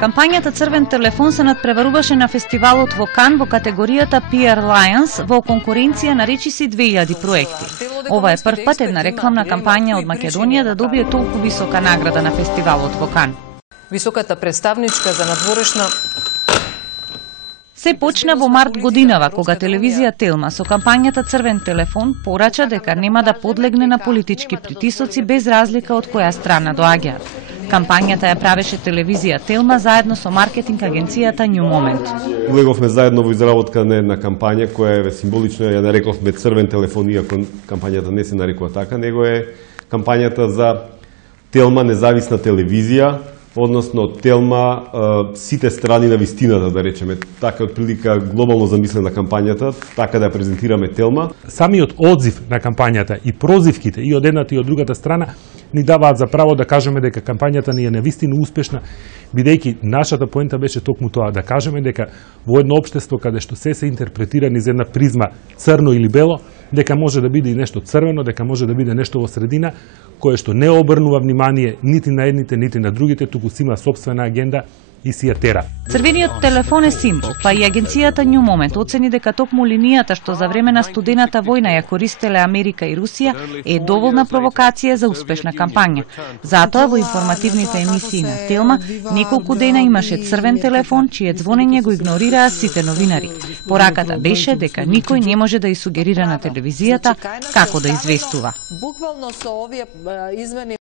Кампањата Црвен телефон се надпреваруваше на фестивалот во Кан во категоријата PR Lions во конкуренција на речиси 2000 проекти. Ова е прв пат една рекламна кампања од Македонија да добие толку висока награда на фестивалот во Кан. Високата представничка за надворешна Се почна во март годинава, кога телевизија Телма со кампањата Црвен телефон порача дека нема да подлегне на политички притисоци без разлика од која страна доаѓаат. Кампањата ја правеше телевизија Телма заедно со маркетинг агенцијата New Moment. Улеговме заедно во изработка на една кампања која е символично, ја нарековме Црвен телефон, иако кампањата не се нарекува така, него е кампањата за Телма независна телевизија, односно Телма сите страни на вистината, да речеме. Така отприлика глобално замислена кампањата, така да ја презентираме Телма. Самиот одзив на кампањата и прозивките и од едната и од другата страна ни даваат за право да кажеме дека кампањата ни е навистина успешна, бидејќи нашата поента беше токму тоа, да кажеме дека во едно општество каде што се интерпретира низ една призма црно или бело, дека може да биде и нешто црвено, дека може да биде нешто во средина, кое што не обрнува внимание нити на едните, нити на другите, туку си има сопствена агенда и си ја тера. Црвениот телефон е символ, па и агенцијата New Moment оцени дека токму линијата што за време на студената војна ја користеле Америка и Русија е доволна провокација за успешна кампања. Затоа во информативните емисии на Телма неколку дена имаше Црвен телефон, чие звонење го игнорираа сите новинари. Пораката беше дека никој не може да ја сугерира на телевизијата како да известува. буквално со овие измени